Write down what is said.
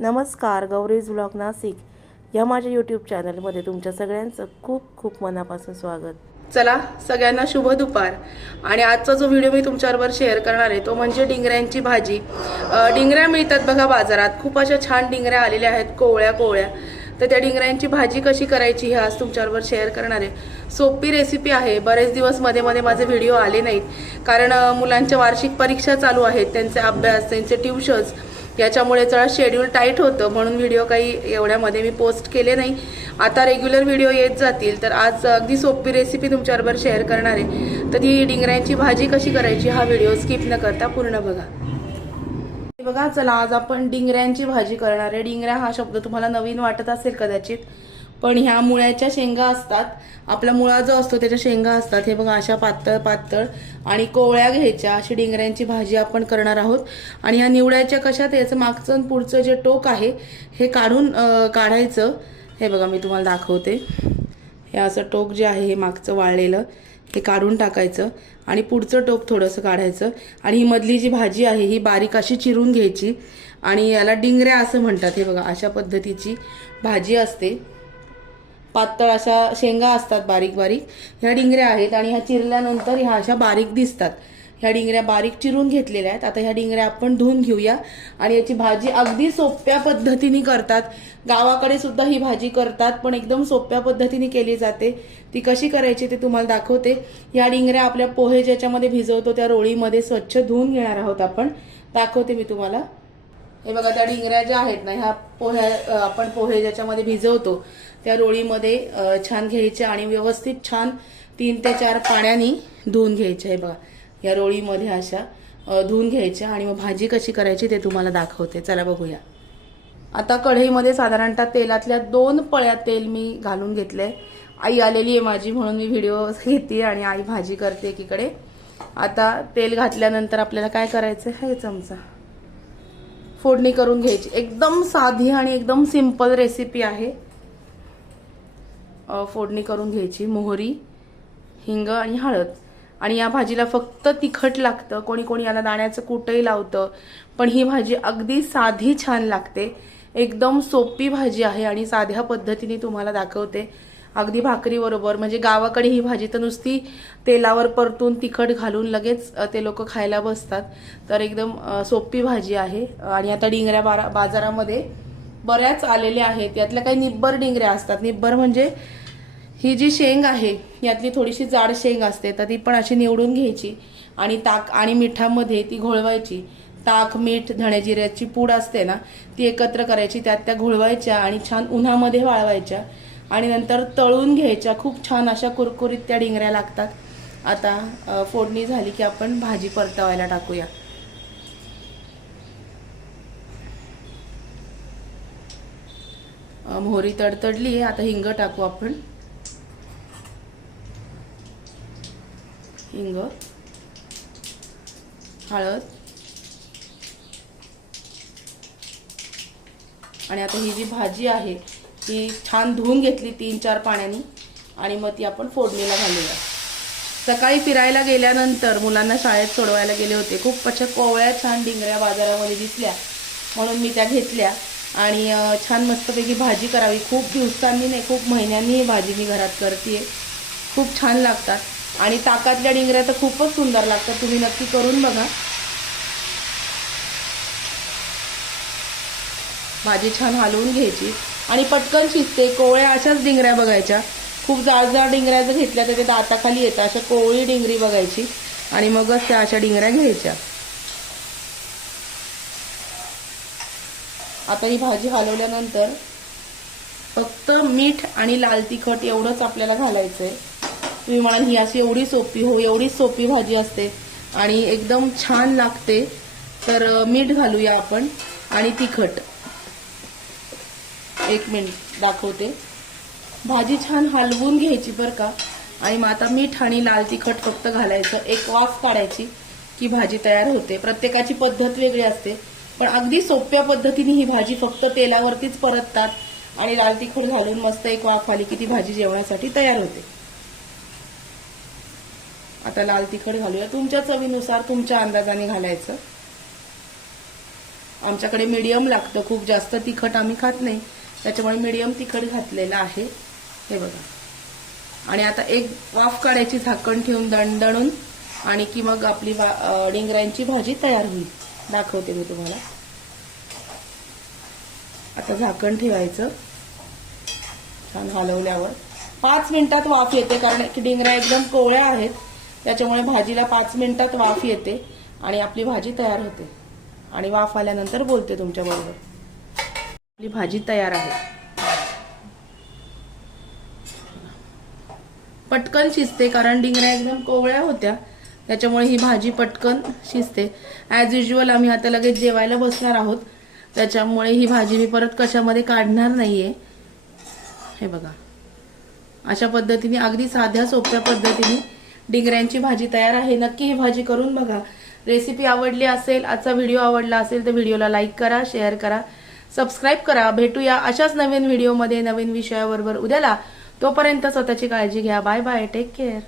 नमस्कार, गौरीज व्लॉग नाशिक या माझ्या यूट्यूब चॅनलमध्ये तुमच्या सगळ्यांचं खूप खूप मनापासून स्वागत. चला सगळ्यांना शुभ दुपार. आणि आजचा जो व्हिडिओ मी तुमच्याबरोबर शेअर करणार आहे तो म्हणजे डिंगऱ्यांची भाजी. डिंगऱ्या मिळतात बघा बाजारात, खूप अशा छान डिंगऱ्या आलेल्या आहेत कोवळ्या कोवळ्या. तर त्या डिंगऱ्यांची भाजी कशी करायची हे आज तुमच्याबरोबर शेअर करणार आहे. सोपी रेसिपी आहे. बरेच दिवस मध्ये मध्ये माझे व्हिडिओ आले नाहीत कारण मुलांच्या वार्षिक परीक्षा चालू आहेत, त्यांचे अभ्यास, त्यांचे ट्युशन्स, याच्यामुळे जरा शेड्यूल टाईट होतं म्हणून व्हिडिओ काही एवढ्यामध्ये मी पोस्ट केले नाही. आता रेग्युलर व्हिडिओ येत जातील. तर आज अगदी सोपी रेसिपी तुमच्याबरोबर शेअर करणार आहे. तर ती डिंगऱ्यांची भाजी कशी करायची हा व्हिडिओ स्किप न करता पूर्ण बघा. बघा चला, आज आपण डिंगऱ्यांची भाजी करणार आहे. डिंगऱ्या हा शब्द तुम्हाला नवीन वाटत असेल कदाचित, पण ह्या मुळ्याच्या शेंगा असतात. आपला मुळा जो असतो त्याच्या शेंगा असतात. हे बघा अशा पातळ पातळ आणि कोवळ्या घ्यायच्या. अशी डिंगऱ्यांची भाजी आपण करणार आहोत. आणि ह्या निवडायच्या कशात, याचं मागचं आणि पुढचं जे टोक आहे हे काढायचं. हे बघा मी तुम्हाला दाखवते. हे असं टोक जे आहे हे मागचं वाळलेलं हे काढून टाकायचं आणि पुढचं टोक थोडंसं काढायचं. आणि ही मधली जी भाजी आहे ही बारीक अशी चिरून घ्यायची आणि याला डिंगऱ्या असं म्हणतात. हे बघा अशा पद्धतीची भाजी असते. पातळ अशा शेंगा असतात बारीक बारीक, ह्या डिंगऱ्या आहेत. आणि ह्या चिरल्यानंतर ह्या अशा बारीक दिसतात. ह्या डिंगऱ्या बारीक चिरून घेतलेल्या आहेत. आता ह्या डिंगऱ्या आपण धुवून घेऊया. आणि याची भाजी अगदी सोप्या पद्धतीने करतात. गावाकडे सुद्धा ही भाजी करतात, पण एकदम सोप्या पद्धतीने केली जाते. ती कशी करायची ते तुम्हाला दाखवते. ह्या डिंगऱ्या आपल्या पोहे ज्याच्यामध्ये भिजवतो त्या रोळीमध्ये स्वच्छ धुवून घेणार आहोत आपण. दाखवते मी तुम्हाला. हे बघा त्या डिंगऱ्या ज्या आहेत ना, ह्या आपण पोहे ज्याच्यामध्ये भिजवतो त्या रोळीमध्ये छान घ्यायच्या आणि व्यवस्थित छान 3 ते 4 पाण्याने धुवून घ्यायच्या. हे बघा या रोळीमध्ये अशा धुवून घ्यायच्या. आणि मग भाजी कशी करायची ते तुम्हाला दाखवते. चला बघूया. आता कढईमध्ये साधारणतः तेलातल्या 2 पळ्या तेल मी घालून घेतलंय. आई आलेली आहे माझी म्हणून मी व्हिडिओ घेते आणि आई भाजी करते एकीकडे. आता तेल घातल्यानंतर आपल्याला काय करायचं, हे चमचा फोडणी करून घ्यायची. एकदम साधी आणि एकदम सिंपल रेसिपी आहे. फोडणी करून घ्यायची. मोहरी, हिंग आणि हळद. आणि या भाजीला फक्त तिखट लागतं. कोणी कोणी याला दाण्याचं कूटही लावतं, पण ही भाजी अगदी साधी छान लागते. एकदम सोपी भाजी आहे आणि साध्या पद्धतीने तुम्हाला दाखवते. अगदी भाकरी बरोबर, म्हणजे गावाकडे ही भाजी तर नुसती तेलावर परतून तिखट घालून लगेच ते लोक खायला बसतात. तर एकदम सोपी भाजी आहे. आणि आता डिंगऱ्या बाजारामध्ये बऱ्याच आलेल्या आहेत. यातल्या काही निब्बर डिंगऱ्या असतात. निब्बर म्हणजे ही जी शेंग आहे यातली थोडीशी जाड शेंग असते, तर ती पण अशी निवडून घ्यायची आणि ताक आणि मिठामध्ये ती घोळवायची. ताक, मीठ, धणे जिऱ्याची पूड असते ना ती एकत्र करायची, त्यात त्या घोळवायच्या आणि छान उन्हामध्ये वाळवायच्या आणि नंतर तळून घ्यायच्या. खूप छान अशा कुरकुरीत त्या डिंगऱ्या लागतात. आता फोडणी झाली की आपण भाजी परतवायला टाकूया. मोहरी तडतडली आहे. आता हिंग टाकू आपण. हिंग, हळद आणि आता ही जी भाजी आहे ती छान धुवून घेतली 3-4 पाण्याने आणि मग ती आपण फोडणीला घालूया. सकाळी फिरायला गेल्यानंतर मुलांना शाळेत सोडवायला गेले होते. खूप अशा कोवळ्या छान डिंगऱ्या बाजारामध्ये दिसल्या म्हणून मी त्या घेतल्या आणि छान मस्तपैकी भाजी करावी. खूप दिवसांनी नाही, खूप महिन्यांनी ही भाजी मी घरात करते. खूप छान लागतात. आणि ताकातल्या डिंगऱ्या तर खूपच सुंदर लागतात. तुम्ही नक्की करून बघा. भाजी छान हलवून घ्यायची आणि पटकन शिजते. कोवळ्या अशाच डिंगऱ्या बघायच्या. खूप जाड डिंगऱ्या जर घेतल्या तर ते दाताखाली येतात. अशा कोवळी डिंगरी बघायची आणि मगच त्या अशा डिंगऱ्या घ्यायच्या. आता ही भाजी हलवल्यानंतर फक्त मीठ आणि लाल तिखट एवढंच आपल्याला घालायचंय. तुम्ही म्हणाल ही अशी एवढी सोपी, हो एवढी सोपी भाजी असते आणि एकदम छान लागते. तर मीठ घालूया आपण आणि तिखट. 1 मिनिट दाखवते. भाजी छान हलवून घ्यायची बरं का. आणि मग आता मीठ आणि लाल तिखट फक्त घालायचं. एक वाफ काढायची की भाजी तयार होते. प्रत्येकाची पद्धत वेगळी असते, पण अगदी सोप्या पद्धतीने ही भाजी फक्त तेलावरतीच परततात आणि लाल तिखट घालून मस्त एक वाफ आली की ती भाजी जेवणासाठी तयार होते. आता लाल तिखट घालूया. तुमच्या चवीनुसार तुमच्या अंदाजाने घालायचं. आमच्याकडे मीडियम लागतं, खूप जास्त तिखट आम्ही खात नाही, त्याच्यामुळे मीडियम तिखट घातलेलं आहे. हे बघा. आणि आता एक वाफ काढायची झाकण ठेवून दणदणून, आणि की मग आपली डिंगऱ्यांची भाजी तयार होईल. दाखवते मी तुम्हाला. आता झाकण ठेवायचं. छान हलवल्यावर 5 मिनिटात वाफ येते, कारण की डिंगऱ्या एकदम कोवळ्या आहेत, त्याच्यामुळे भाजीला 5 मिनिटात वाफ येते आणि आपली भाजी तयार होते. आणि वाफ आल्यानंतर बोलते तुमच्या बरोबर. आपली भाजी तयार आहे. पटकन शिजते, कारण डिंगऱ्या एकदम कोवळ्या होत्या, त्याच्यामुळे ही भाजी पटकन शिजते. ॲज युजल आम्ही आता लगेच जेवायला बसणार आहोत, त्याच्यामुळे ही भाजी मी परत कशामध्ये काढणार नाहीये. हे बघा, अशा पद्धतीने अगदी साध्या सोप्या पद्धतीने डिंगऱ्यांची भाजी तयार आहे. नक्की ही भाजी करून बघा. रेसिपी आवडली असेल, आजचा व्हिडिओ आवडला असेल तर व्हिडिओला लाईक करा, शेअर करा, सबस्क्राईब करा. भेटूया अशाच नवीन व्हिडिओमध्ये नवीन विषयाबरोबर उद्याला. तोपर्यंत स्वतःची काळजी घ्या. Bye bye, take care.